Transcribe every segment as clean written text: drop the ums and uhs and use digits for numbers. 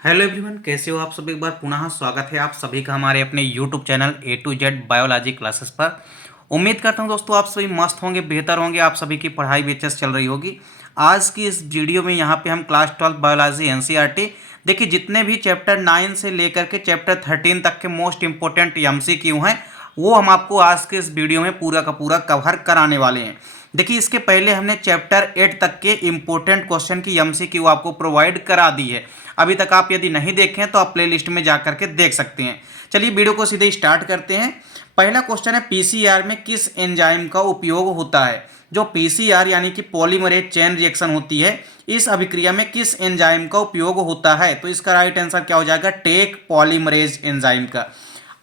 Hello everyone, कैसे हो आप सब। एक बार पुनः स्वागत है आप सभी का हमारे अपने YouTube channel A to Z biology classes पर। उम्मीद करता हूं दोस्तों आप सभी मस्त होंगे, बेहतर होंगे, आप सभी की पढ़ाई भी अच्छे से चल रही होगी। आज की इस वीडियो में यहाँ पे हम क्लास 12 बायोलॉजी एनसीईआरटी देखिए जितने भी चैप्टर 9 से लेकर के चैप्टर 13 तक के मोस्ट इंपॉर्टेंट एमसीक्यू हैं वो हम आपको आज के इस वीडियो में पूरा का पूरा कवर कराने वाले हैं। देखिए इसके पहले हमने चैप्टर 8 तक के इंपॉर्टेंट क्वेश्चन की एमसीक्यू आपको प्रोवाइड करा दी है। अभी तक आप यदि नहीं देखें तो आप प्लेलिस्ट में जा करके देख सकते हैं। चलिए वीडियो को सीधे स्टार्ट करते हैं। पहला क्वेश्चन है पीसीआर में किस एंजाइम का उपयोग होता है। जो पीसीआर यानी कि पॉलीमरेज चेन रिएक्शन होती है, इस अभिक्रिया में किस एंजाइम का उपयोग होता है। तो इसका राइट आंसर क्या हो जाएगा, टेक पॉलीमरेज एंजाइम का।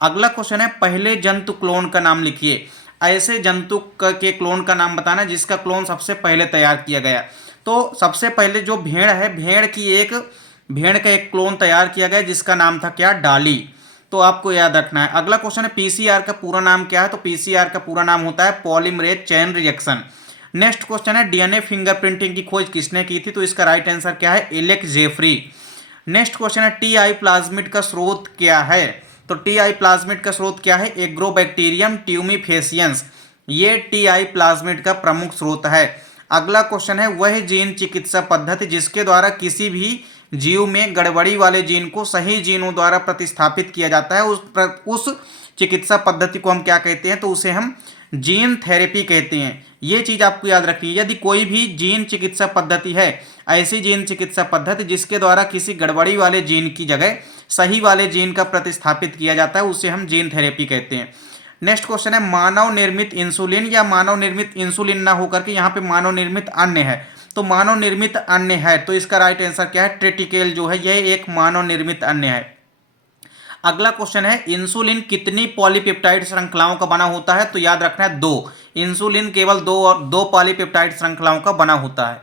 अगला क्वेश्चन है पहले जंतु क्लोन का नाम लिखिए। ऐसे जंतु के क्लोन का नाम बताना जिसका क्लोन सबसे पहले तैयार किया गया। तो सबसे पहले जो भेड़ है, भेड़ का एक क्लोन तैयार किया गया जिसका नाम था क्या, डाली। तो आपको याद रखना है। अगला क्वेश्चन है पीसीआर का पूरा नाम क्या है। तो पीसीआर का पूरा नाम होता है polymerase chain reaction. Next question है डीएनए फिंगरप्रिंटिंग की खोज किसने की थी। तो इसका राइट आंसर क्या है, एलेक्स जेफरी। नेक्स्ट क्वेश्चन है टीआई प्लाज्मिड का स्रोत क्या है। तो टीआई प्लाज्मिड का स्रोत क्या है, एग्रोबैक्टीरियम ट्यूमीफेसियंस। ये टीआई प्लाज्मिड का प्रमुख स्रोत है। अगला क्वेश्चन है वह जीन चिकित्सा पद्धति जिसके द्वारा किसी भी जीव में गड़बड़ी वाले जीन को सही जीनों द्वारा प्रतिस्थापित किया जाता है, उस चिकित्सा पद्धति को हम क्या कहते हैं। तो उसे हम जीन थेरेपी कहते हैं। ये चीज आपको याद रखनी है। यदि कोई भी जीन चिकित्सा पद्धति है, ऐसी जीन चिकित्सा पद्धति जिसके द्वारा किसी गड़बड़ी वाले जीन की जगह सही वाले जीन का प्रतिस्थापित किया जाता है, उसे हम जीन थेरेपी कहते हैं। नेक्स्ट क्वेश्चन है मानव निर्मित इंसुलिन या मानव निर्मित इंसुलिन ना होकर के यहाँ पे मानव निर्मित अन्य है। तो मानव निर्मित अन्य है, तो इसका राइट आंसर क्या है, ट्रिटिकेल जो है यह एक मानव निर्मित अन्य है। अगला क्वेश्चन है इंसुलिन कितनी पॉलीपेप्टाइड श्रृंखलाओं का बना होता है। तो याद रखना है दो। इंसुलिन केवल दो पॉलीपेप्टाइड श्रृंखलाओं का बना होता है।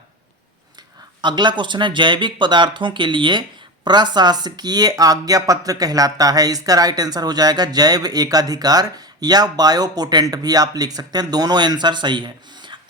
अगला क्वेश्चन है जैविक पदार्थों के लिए प्रशासकीय आज्ञा पत्र कहलाता है। इसका राइट आंसर हो जाएगा जैव एकाधिकार या बायोपोटेंट भी आप लिख सकते हैं, दोनों आंसर सही है।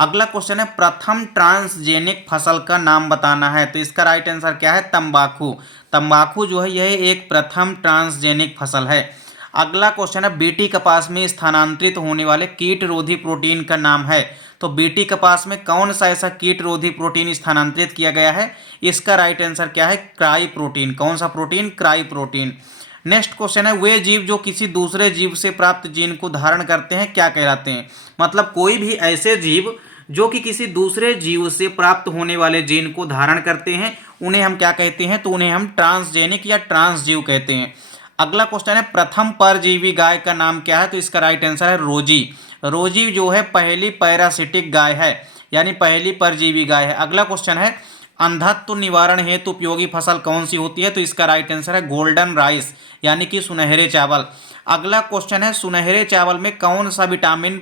अगला क्वेश्चन है प्रथम ट्रांसजेनिक फसल का नाम बताना है। तो इसका राइट आंसर क्या है, तंबाकू। तंबाकू जो है यह एक प्रथम ट्रांसजेनिक फसल है। अगला क्वेश्चन है बीटी कपास में स्थानांतरित होने वाले कीट रोधी प्रोटीन का नाम है। तो बीटी कपास में कौन सा ऐसा कीट रोधी प्रोटीन स्थानांतरित किया गया है। इसका राइट आंसर क्या है, क्राई प्रोटीन। कौन सा protein, cry protein. Next question है वे जीव जो किसी दूसरे जीव से प्राप्त जीन को धारण करते हैं क्या कहलाते हैं। मतलब कोई भी ऐसे जीव जो कि किसी दूसरे जीव से प्राप्त होने वाले जीन को धारण करते हैं उन्हें हम क्या कहते हैं। तो उन्हें हम ट्रांसजेनिक या ट्रांसजीव कहते हैं। अगला क्वेश्चन है प्रथम परजीवी गाय का नाम क्या है। तो इसका राइट आंसर है रोजी। रोजी जो है पहली पैरासिटिक गाय है, यानी पहली परजीवी गाय है। अगला क्वेश्चन है अंधत्व निवारण हेतु उपयोगी फसल कौन सी होती है। तो इसका राइट आंसर है गोल्डन राइस, यानी कि सुनहरे चावल। अगला क्वेश्चन है सुनहरे चावल में कौन सा विटामिन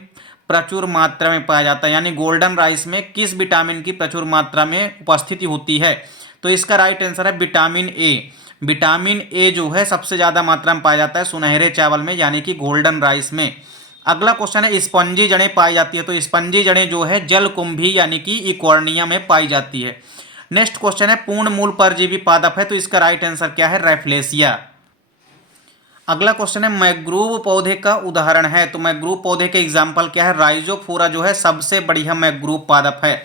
प्रचुर मात्रा में पाया जाता है, यानी गोल्डन राइस में किस विटामिन की प्रचुर मात्रा में उपस्थिति होती है। तो इसका राइट आंसर है विटामिन ए। विटामिन ए जो है सबसे ज़्यादा मात्रा में पाया जाता है सुनहरे चावल में, यानी कि गोल्डन राइस में। अगला क्वेश्चन है स्पंजी जड़ें पाई जाती है। तो स्पंजी जड़ें जो है जलकुंभी यानी कि इक्वार्निया में पाई जाती है। नेक्स्ट क्वेश्चन है पूर्ण मूल परजीवी पादप है। तो इसका राइट आंसर क्या है, रैफ्लेसिया। अगला क्वेश्चन है मैंग्रोव पौधे का उदाहरण है। तो मैंग्रोव पौधे के एग्जाम्पल क्या है, राइजोफोरा जो है सबसे बढ़िया मैंग्रोव पादप है।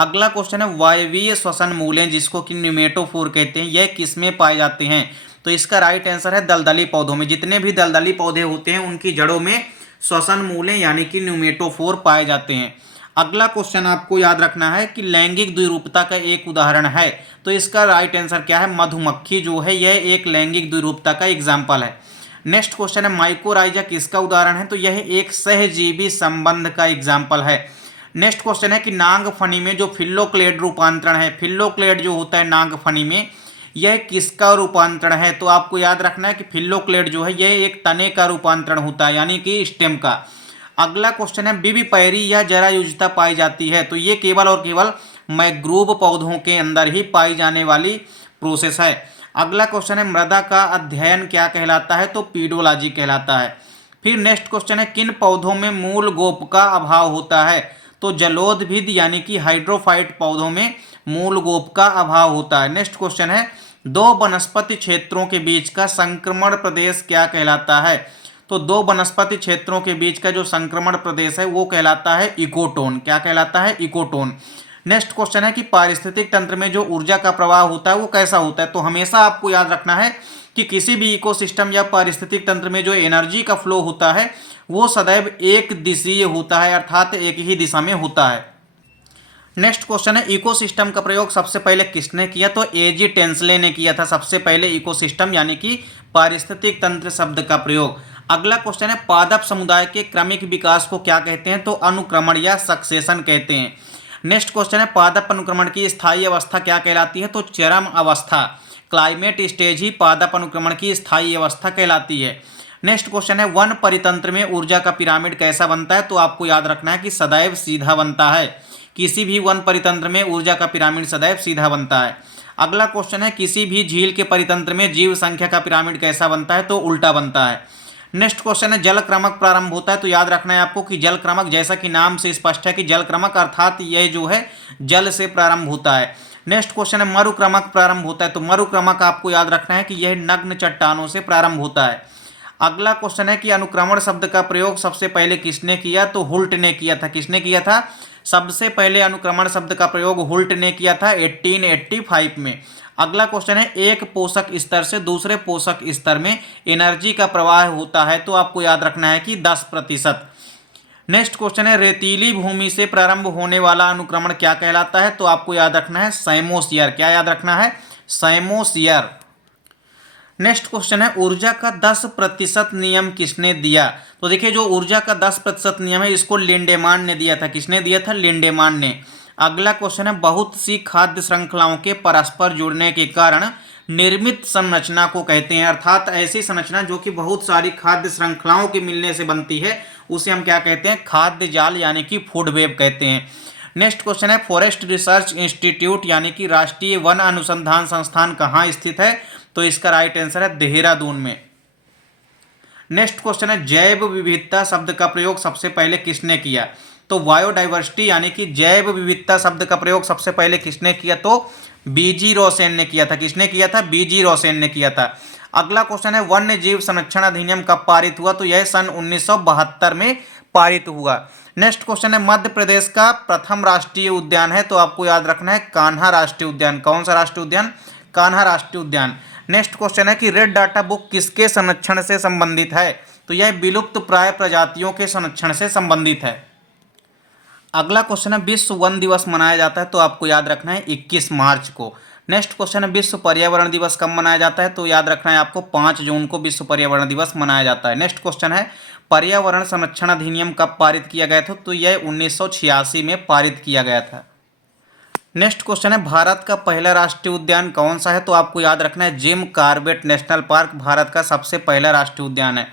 अगला क्वेश्चन है वायवीय श्वसन मूलें जिसको कि न्यूमेटोफोर कहते हैं, यह किसमें पाए जाते हैं। तो इसका राइट आंसर है दलदली पौधों में। जितने भी दलदली पौधे होते हैं उनकी जड़ों में श्वसन मूलें यानी कि न्यूमेटोफोर पाए जाते हैं। अगला क्वेश्चन आपको याद रखना है कि लैंगिक द्विरूपता का एक उदाहरण है। तो इसका राइट आंसर क्या है, मधुमक्खी जो है यह एक लैंगिक द्विरूपता का एग्जाम्पल है। नेक्स्ट क्वेश्चन है माइकोराइजा किसका उदाहरण है। तो यह एक सहजीवी संबंध का एग्जाम्पल है। नेक्स्ट क्वेश्चन है कि नागफनी में जो फिल्लोक्लेड रूपांतरण है, फिल्लोक्लेड जो होता है नागफनी में, यह किसका रूपांतरण है। तो आपको याद रखना है कि फिल्लोक्लेड जो है यह एक तने का रूपांतरण होता है, यानी कि स्टेम का। अगला क्वेश्चन है विविपैरी या जरायुजता पाई जाती है। तो ये केवल और केवल मैंग्रोव पौधों के अंदर ही पाई जाने वाली प्रोसेस है। अगला क्वेश्चन है मृदा का अध्ययन क्या कहलाता है। तो पीडोलॉजी कहलाता है। फिर नेक्स्ट क्वेश्चन है किन पौधों में मूल गोप का अभाव होता है। तो जलोदभिद यानी कि हाइड्रोफाइट पौधों में मूल गोप का अभाव होता है। नेक्स्ट क्वेश्चन है दो वनस्पति क्षेत्रों के बीच का संक्रमण प्रदेश क्या कहलाता है? तो दो वनस्पति क्षेत्रों के बीच का जो संक्रमण प्रदेश है वो कहलाता है इकोटोन। क्या कहलाता है? इकोटोन। नेक्स्ट क्वेश्चन है कि पारिस्थितिक तंत्र में जो ऊर्जा का प्रवाह होता है वो कैसा होता है? तो हमेशा आपको याद रखना है कि किसी भी इकोसिस्टम या पारिस्थितिक तंत्र में जो एनर्जी का फ्लो होता है वो सदैव एक दिशीय होता है, अर्थात एक ही दिशा में होता है। नेक्स्ट क्वेश्चन है इकोसिस्टम का प्रयोग सबसे पहले किसने किया? तो एजी टेंसले ने किया था सबसे पहले इकोसिस्टम यानी कि पारिस्थितिक तंत्र शब्द का प्रयोग। अगला क्वेश्चन है पादप समुदाय के क्रमिक विकास को क्या कहते हैं? तो अनुक्रमण या सक्सेशन कहते हैं। नेक्स्ट क्वेश्चन है पादप अनुक्रमण की स्थायी अवस्था क्या कहलाती है? तो चरम अवस्था, क्लाइमेट स्टेज ही पादप अनुक्रमण की स्थायी अवस्था कहलाती है। नेक्स्ट क्वेश्चन है वन परितंत्र में ऊर्जा का पिरामिड कैसा बनता है? तो आपको याद रखना है कि सदैव सीधा बनता है। किसी भी वन परितंत्र में ऊर्जा का पिरामिड सदैव सीधा बनता है। अगला क्वेश्चन है किसी भी झील के परितंत्र में जीव संख्या का पिरामिड कैसा बनता है? तो उल्टा बनता है। नेक्स्ट क्वेश्चन है जल क्रमक प्रारंभ होता है? तो याद रखना है आपको कि जल क्रमक, जैसा कि नाम से स्पष्ट है कि जल क्रमक अर्थात यह जो है जल से प्रारंभ होता है। नेक्स्ट क्वेश्चन है मरुक्रमक प्रारंभ होता है? तो मरुक्रमक आपको याद रखना है कि यह नग्न चट्टानों से प्रारंभ होता है। अगला क्वेश्चन है कि अनुक्रमण शब्द का प्रयोग सबसे पहले किसने किया? तो हुल्ट ने किया था। किसने किया था? सबसे पहले अनुक्रमण शब्द का प्रयोग हुल्ट ने किया था 1885 में। अगला क्वेश्चन है एक पोषक स्तर से दूसरे पोषक स्तर में एनर्जी का प्रवाह होता है? तो आपको याद रखना है कि 10%। नेक्स्ट क्वेश्चन है रेतीली भूमि से प्रारंभ होने वाला अनुक्रमण क्या कहलाता है? तो आपको याद रखना है सैमोसियर। क्या याद रखना है? सैमोसियर। नेक्स्ट क्वेश्चन है ऊर्जा का 10% नियम किसने दिया? तो देखिए जो ऊर्जा का 10% नियम है इसको लिंडेमान ने दिया था। किसने दिया था? लिंडेमान ने। अगला क्वेश्चन है बहुत सी खाद्य श्रृंखलाओं के परस्पर जुड़ने के कारण निर्मित संरचना को कहते हैं, अर्थात ऐसी संरचना जो कि बहुत सारी खाद्य श्रृंखलाओं के मिलने से बनती है उसे हम क्या कहते हैं? खाद्य जाल यानी कि फूड वेब कहते हैं। नेक्स्ट क्वेश्चन है फॉरेस्ट रिसर्च इंस्टीट्यूट यानी कि राष्ट्रीय वन अनुसंधान संस्थान कहाँ स्थित है? तो इसका राइट आंसर है देहरादून में। नेक्स्ट क्वेश्चन है जैव विविधता शब्द का प्रयोग सबसे पहले किसने किया? तो बायोडाइवर्सिटी यानी कि जैव विविधता शब्द का प्रयोग सबसे पहले किसने किया? तो बीजी रोसेन ने किया था। किसने किया था? बीजी रोसेन ने किया था। अगला क्वेश्चन है वन्य जीव संरक्षण अधिनियम कब पारित हुआ? तो यह सन 1972 में पारित हुआ। नेक्स्ट क्वेश्चन है मध्य प्रदेश का प्रथम राष्ट्रीय उद्यान है? तो आपको याद रखना है कान्हा राष्ट्रीय उद्यान। कौन सा राष्ट्रीय उद्यान? कान्हा राष्ट्रीय उद्यान। नेक्स्ट क्वेश्चन है कि रेड डाटा बुक किसके संरक्षण से संबंधित है? तो यह विलुप्त प्राय प्रजातियों के संरक्षण से संबंधित है। अगला क्वेश्चन है विश्व वन दिवस मनाया जाता है? तो आपको याद रखना है 21 मार्च को। नेक्स्ट क्वेश्चन है विश्व पर्यावरण दिवस कब मनाया जाता है? तो याद रखना है आपको 5 जून को विश्व पर्यावरण दिवस मनाया जाता है। नेक्स्ट क्वेश्चन है पर्यावरण संरक्षण अधिनियम कब पारित किया गया था? तो यह 1986 में पारित किया गया था। नेक्स्ट क्वेश्चन है भारत का पहला राष्ट्रीय उद्यान कौन सा है? तो आपको याद रखना है Jim Corbett national park Bharat का सबसे पहला राष्ट्रीय उद्यान है।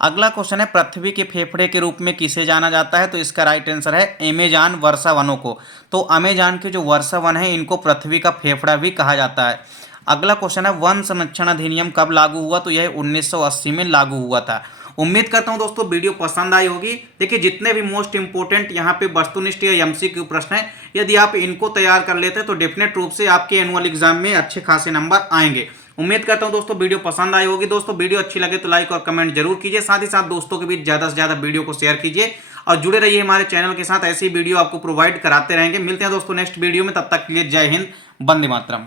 अगला क्वेश्चन है पृथ्वी के फेफड़े के रूप में किसे जाना जाता है? तो इसका राइट आंसर है अमेजॉन वर्षा वनों को। तो अमेजॉन के जो वर्षा वन है इनको पृथ्वी का फेफड़ा भी कहा जाता है। अगला क्वेश्चन है वन संरक्षण अधिनियम कब लागू हुआ? तो यह 1980 में लागू हुआ था। उम्मीद करता हूं दोस्तों वीडियो पसंद आई होगी। देखिए जितने भी मोस्ट इंपोर्टेंट यहाँ पे वस्तुनिष्ठ या एमसीक्यू प्रश्न है यदि आप इनको तैयार कर लेते हैं तो डेफिनेट रूप से आपके एनुअल एग्जाम में अच्छे खासे नंबर आएंगे। उम्मीद करता हूं दोस्तों वीडियो पसंद आई होगी। दोस्तों वीडियो अच्छी लगे तो लाइक और कमेंट जरूर कीजिए, साथ ही साथ दोस्तों के बीच ज़्यादा से ज़्यादा वीडियो को शेयर कीजिए और जुड़े रहिए हमारे चैनल के साथ। ऐसी वीडियो आपको प्रोवाइड कराते रहेंगे। मिलते हैं दोस्तों नेक्स्ट वीडियो में, तब तक के लिए जय हिंद, वंदे मातरम।